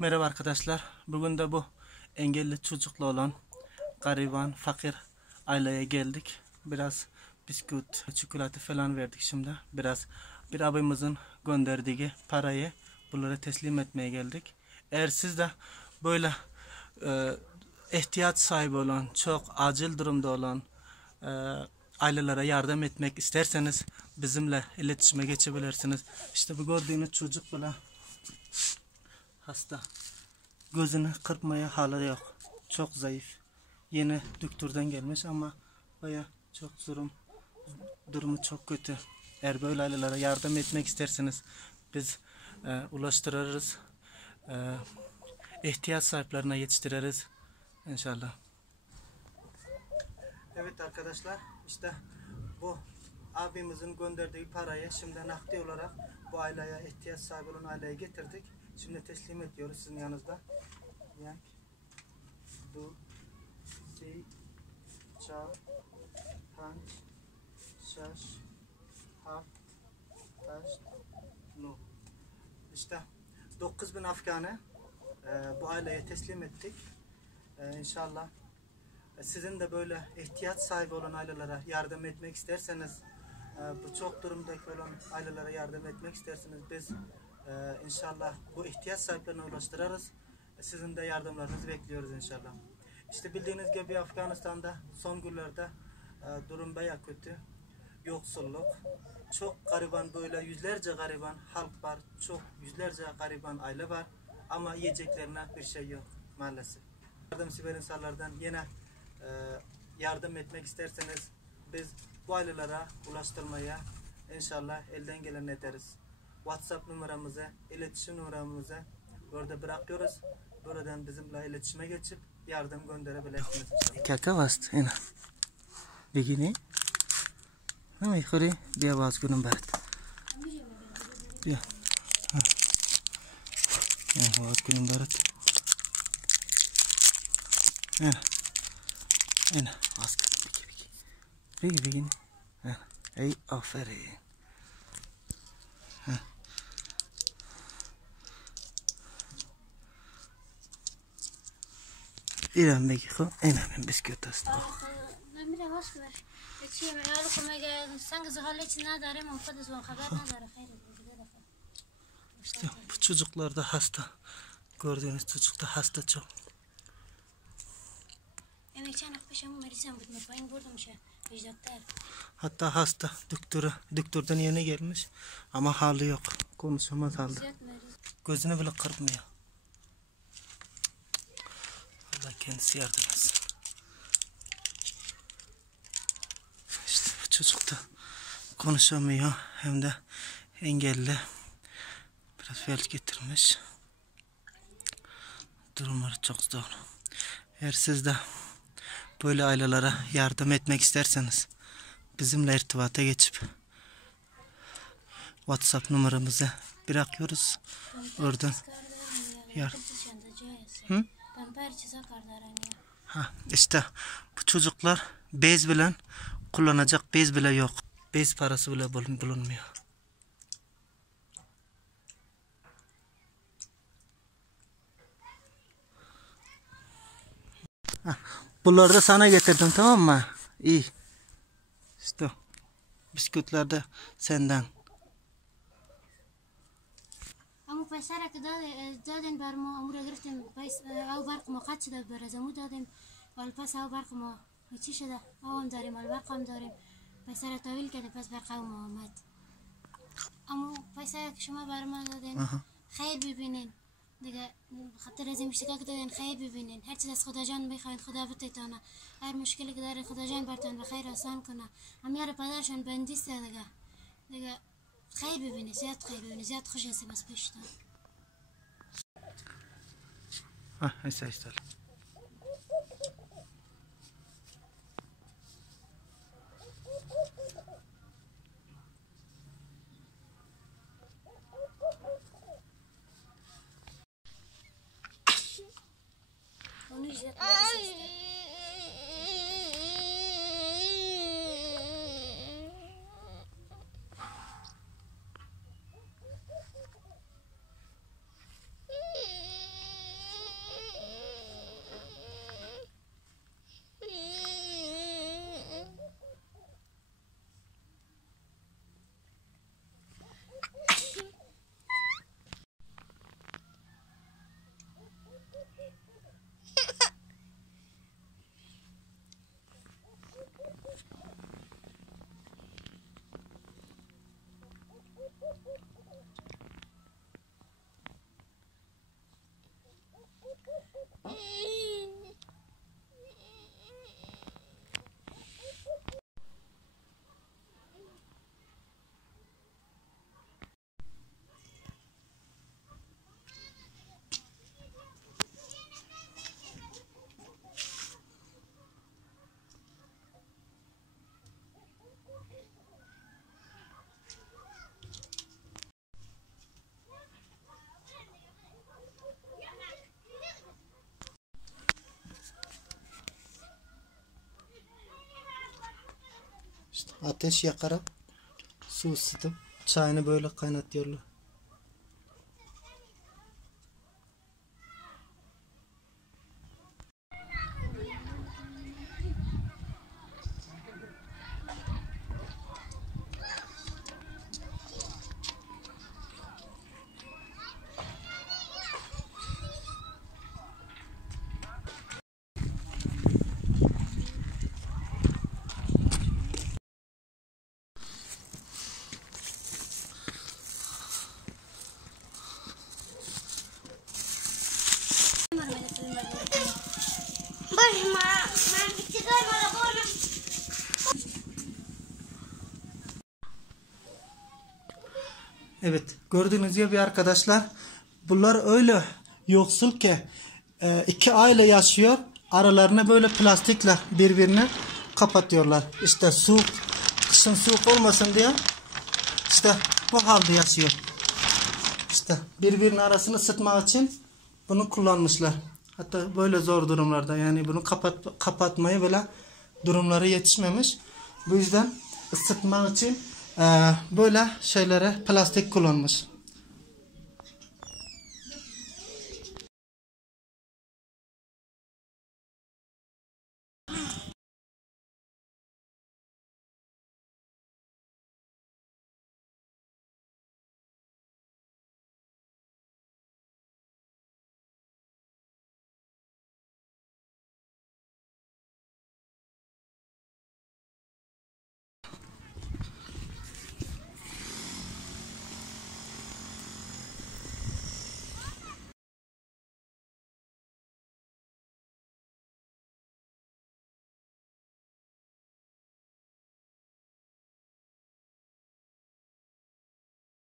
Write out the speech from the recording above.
Merhaba arkadaşlar. Bugün de bu engelli çocuklu olan gariban, fakir aileye geldik. Biraz bisküvit, çikolata falan verdik şimdi. Biraz bir abimizin gönderdiği parayı bunlara teslim etmeye geldik. Eğer siz de böyle ihtiyaç sahibi olan, çok acil durumda olan ailelere yardım etmek isterseniz bizimle iletişime geçebilirsiniz. İşte bu gördüğünüz çocuk bile hasta. Gözünü kırpmaya hali yok. Çok zayıf. Yeni doktordan gelmiş ama baya çok durumu çok kötü. Eğer böyle ailelere yardım etmek isterseniz biz ulaştırırız. İhtiyaç sahiplerine yetiştiririz inşallah. Evet arkadaşlar, işte bu abimizin gönderdiği parayı şimdi nakdi olarak bu aileye, ihtiyaç sahibi olan aileye getirdik. Şimdi teslim ediyoruz sizin yanınızda. 1, 2, 3, 4, 5, 6, 7, 8, 9. İşte 9.000 Afgan'ı bu aileye teslim ettik. İnşallah sizin de böyle ihtiyaç sahibi olan ailelere yardım etmek isterseniz, bu çok durumdaki olan ailelere yardım etmek isterseniz biz inşallah bu ihtiyaç sahiplerine ulaştırırız. Sizin de yardımlarınızı bekliyoruz inşallah. İşte bildiğiniz gibi Afganistan'da son günlerde durum bayağı kötü. Yoksulluk. Çok gariban, böyle yüzlerce gariban halk var. Çok yüzlerce gariban aile var. Ama yiyeceklerine bir şey yok maalesef. Yardımsever insanlardan yine yardım etmek isterseniz biz bu ailelere ulaştırmaya inşallah elden geleni ederiz. WhatsApp numaramızı, iletişim numaramızı burada bırakıyoruz. Buradan bizimle iletişime geçip yardım gönderebilirsiniz. Kaka vast ina. Begini. Ama yukarı bir avaz günün barat. Ya. Ya avaz günün barat. Ina. Avaz günün begini. Ey aferin. İran beki ko en bisküvit astı. Ben bir de baş ver. Geçeyim ya lokma gel. Sanki zahalle için ne darım o kadar son haber ne darı hayır. İşte bu çocuklar da hasta. Gördüğünüz çocuk da hasta çok. Emekçen akşamı merisem bitme payın gördüm şey. Vicdatta. Hatta hasta doktordan yeni gelmiş ama hali yok. Konuşamaz halde. Gözünü bile kırpmıyor. Allah kendisi yardım etsin. İşte bu çocuk da konuşamıyor, hem de engelli. Biraz felç getirmiş. Durumları çok zor. Eğer siz de böyle ailelere yardım etmek isterseniz bizimle irtibata geçip WhatsApp numaramızı bırakıyoruz. Oradan yardım. İşte bu çocuklar bez bilen kullanacak bez bile yok. Bez parası bile bulunmuyor. Bunları da sana getirdim, tamam mı? İyi. İşte bisküvitler de senden. Ama paysara daden barmo amura girtim au barqmo qaçda barazamu daden walpas au barqmo hiçişde avam darim al barqam darim paysara tawil kede pas barqam Muhammed ama paysara kşuma barma daden خير ببینین دیگه خاطر از این مشکل که دارین خیر ببینین هر چیز از خدا جان بخواین خدا بتیتونه هر مشکلی که داره خدا جان براتون بخیر آسان کنه همیار پدرشان بندیسته دیگه خیر ببینید زیاد خیر ببینید زیاد خوش هستی بس پیشتون ایسا onu izlet ateş yakarak su ısıtıp çayını böyle kaynatıyorlar. Evet, gördüğünüz gibi arkadaşlar, bunlar öyle yoksul ki iki aile yaşıyor, aralarına böyle plastikle birbirine kapatıyorlar. İşte soğuk, kışın soğuk olmasın diye işte bu halde yaşıyor. İşte birbirinin arasını ısıtmak için bunu kullanmışlar. Hatta böyle zor durumlarda, yani bunu kapatmayı bile durumları yetişmemiş. Bu yüzden ısıtmak için böyle şeylere plastik kullanmış.